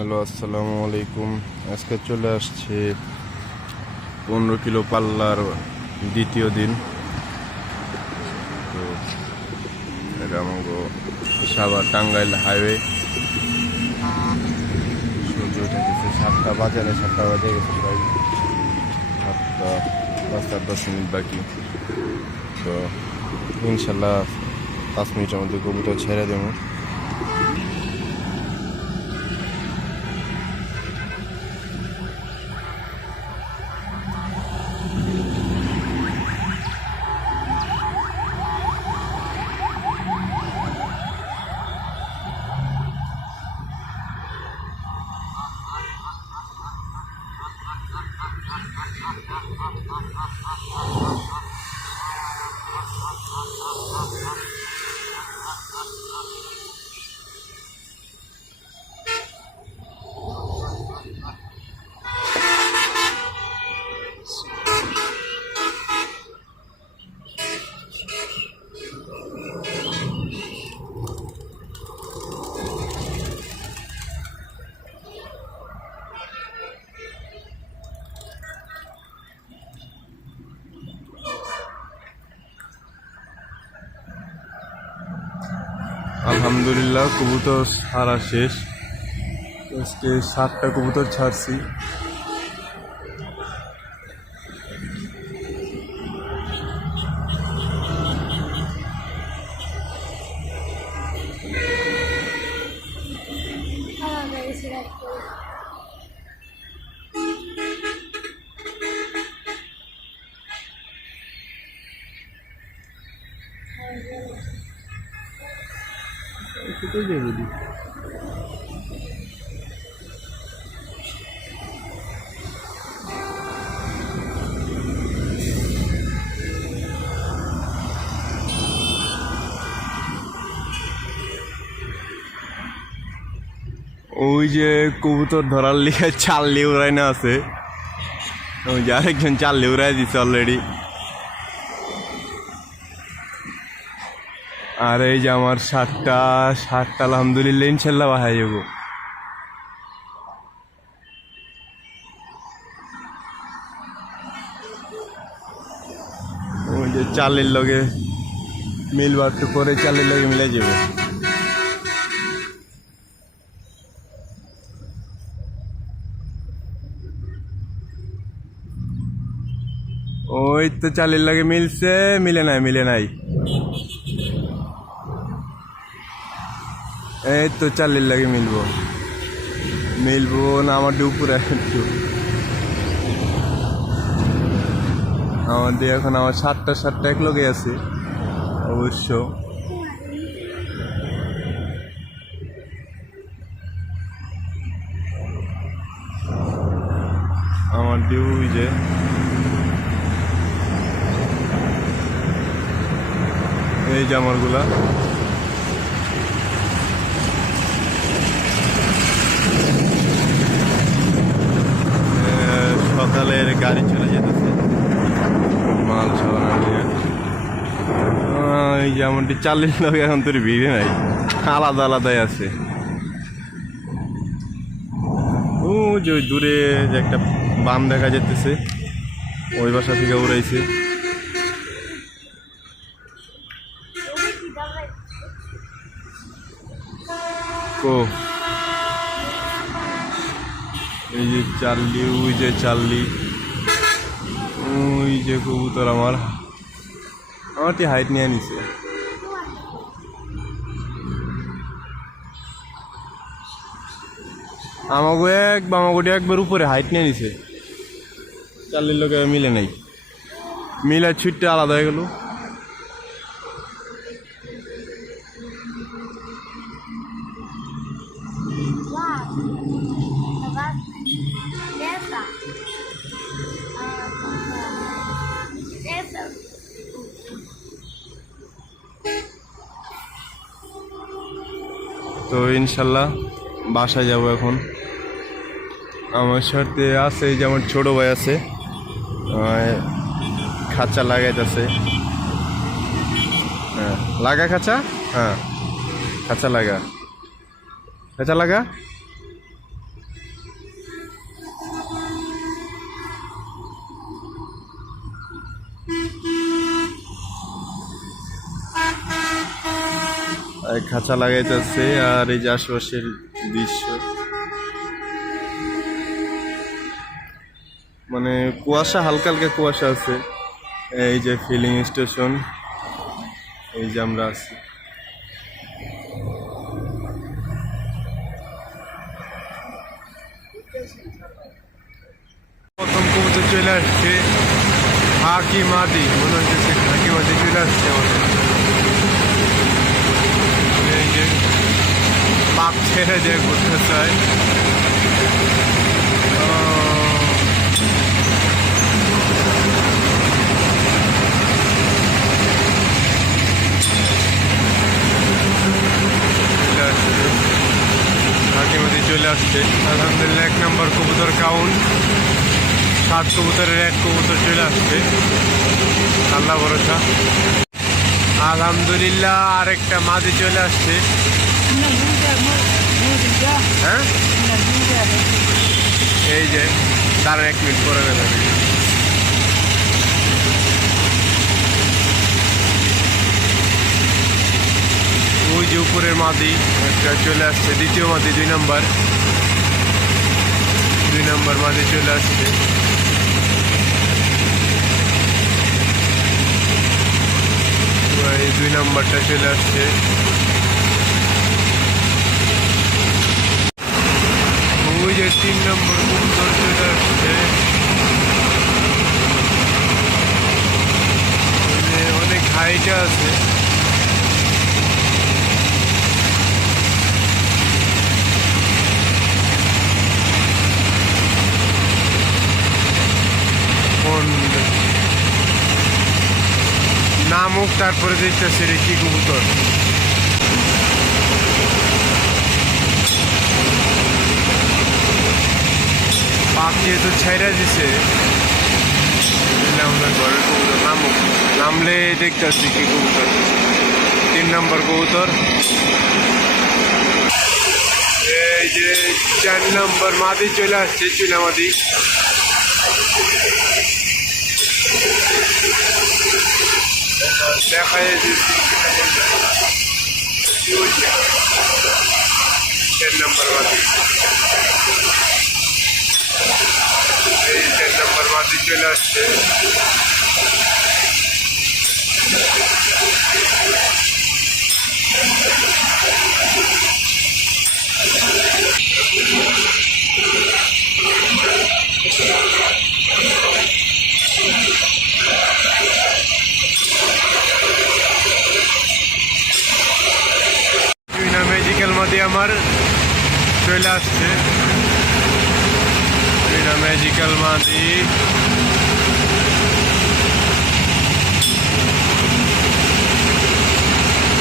Hello, আসসালামু আলাইকুম। আজকে চলে আসছে পনেরো কিলো পাল্লার দ্বিতীয় দিন। তো এটা আমাকে সাবার টাঙ্গাইল হাইওয়ে। সূর্য উঠে গেছে সাতটা বাজারে সাতটা বাজে গেছে প্রায় সাতটা, পাঁচটা দশ মিনিট বাকি। তো ইনশাল্লাহ পাঁচ মিনিটের মধ্যে কবুতর ছেড়ে দেবো। আলহামদুলিল্লাহ কবুতর ছাড়া শেষ। আজকে সাতটা কবুতর ছাড়ছি। কোথায় যাবে দি? ওই যে কবুতর ধরার লিগে চাল লিউরাই না আছে ওই যে আরেকজন চাল লিউরাই দিছে অলরেডি আর এই যে আমার সাতটা সাতটা, আলহামদুলিল্লাহ, ইনশাল্লাহ বাহাই যাব। যে চালের লগে মিলবার একটু করে চালের লগে মিলে যাবে। ওই তো চালের লগে মিলছে, মিলে নাই মিলে নাই। এই তো চালের লাগে মিলবো। মিলবো না, আমার উপরে একটু। আমাদের এখন আমার সাতটা সাতটা এক লগে আছে, অবশ্য। আমার ডিউ যে। এই যে সকালের গাড়ি চলে যেতেছে। মাল এই যেমনটি চালিয়ে লোক এখন তোর ভিড়ে নাই। আলাদা আলাদাই আছে। ও, যে ওই দূরে যে একটা বাম দেখা যেতেছে ওই বাসা থেকে উড়াইছে। কো। এই যে চাল্লি, ওই যে চাল্লি। ওই যে কবুতর আমার। আমার টি হাইট নিয়ে নিছে। আমাকে এক আমাকে একবার উপরে হাইট নিয়ে নিছে। চাল্লির লোকে মিলে নাই। মিলে ছুটটা আলাদা হয়ে গেল। তো ইনশাল্লাহ বাসায় যাব এখন। আমার সাথে আছে এই যে আমার ছোটো ভাই আছে খাঁচা লাগাইতেছে। হ্যাঁ লাগা খাঁচা? হ্যাঁ খাঁচা লাগা। খাঁচা লাগা? খাঁচা লাগাইতেছে আর এই যে আশেপাশের দৃশ্য। মানে কুয়াশা, হালকা হালকা কুয়াশা আছে। এই যে ফিলিং স্টেশন এই যে আমরা আছি। প্রথম চলে আসছে, হাকি মাদি। মনে হচ্ছে হাকি মাদি চলে আসছে আমাদের। পাক ছেড়ে যে চায়। ও, চলে চলে আসছে। আলহামদুলিল্লাহ এক নম্বর কবুতর কাউন্ট। সাত কবুতরের এক কবুতর চলে আসছে। আল্লাহ ভরসা। আলহামদুলিল্লাহ, আরেকটা মাদি চলে আসছে। হ্যাঁ? এই যে তার এক মিনিট করে নেবে ওই যে উপরের মাদি, একটা চলে আসছে, দ্বিতীয় মাদি, দুই নম্বর। দুই নম্বর মাদি চলে আসছে এই দুই নম্বরটা চলে আসছে। ওই যে তিন নম্বর সুন্দর চলে আসছে। অনেক হাইটে আছে কোন নামুক তারপরে দেখতেছে রে কি কবুতর পাক যেহেতু ছাইরা দিছে আমরা ঘরের কবুতর নামুক নামলে দেখতেছি কি কবুতর তিন নম্বর কবুতর এই যে চার নম্বর মাদি চলে আসছে চুলা মাদি দেখা যাচ্ছে চার নম্বর মাদি এই চার নম্বর মাদি চলে আসছে ম্যাজিক্যাল মাদি আমার চলে আসছে চুইনা ম্যাজিক্যাল মাদি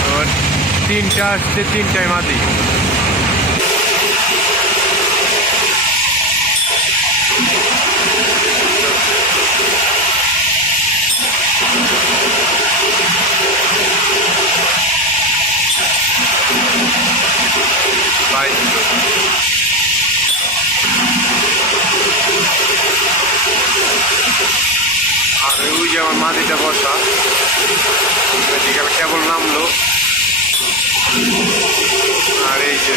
আর তিনটা আসছে তিনটায় মাদি মাদিটা বসা। মেডিকেল কেবল নামলো। আর এই যে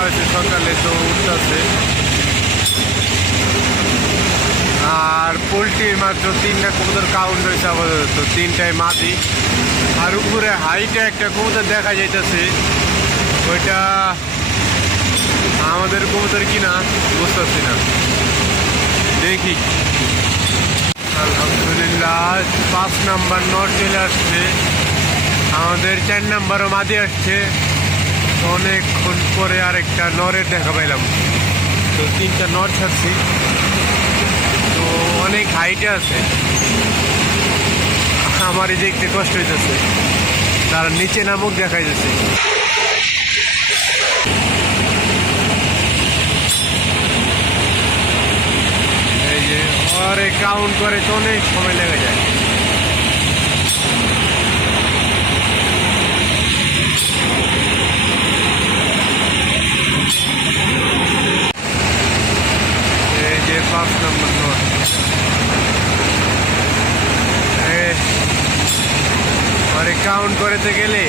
হয়েছে সকালে তো উঠতেছে। আর পোলট্রির মাত্র তিনটা কবুতর কাউন্ট হয়েছে আপাতত তিনটায় মাদি আর উপরে হাইটে একটা কবুতর দেখা যাইতেছে। ওইটা আমাদের কবুতর কিনা বুঝতেছি না। দেখি। আলহামদুলিল্লাহ, পাঁচ নাম্বার নট চলে আসছে। আমাদের চার নাম্বারও মাদি আসছে। অনেকক্ষণ পরে আরেকটা নরের দেখা পাইলাম। তো তিনটা নট ছাড়ছি। তো অনেক হাইটে আছে। আমারই দেখতে কষ্ট হইতেছে। তার নিচে নামক দেখা যাচ্ছে ওরে কাউন্ট করে তো অনেক সময় লেগে যায়। এই যে পাঁচ নম্বর নোট এই কাউন্ট করতে গেলে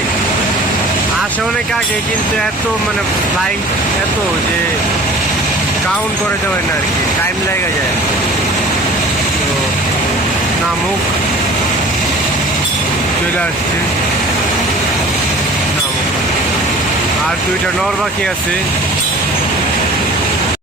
আসে অনেক আগে, কিন্তু এত মানে ফ্লাইট এত যে কাউন্ট করে যাবে না আর কি টাইম লেগে যায়। নামুক। চলে আসছে। নামুক। আর দুইটা নর বাকি আছে।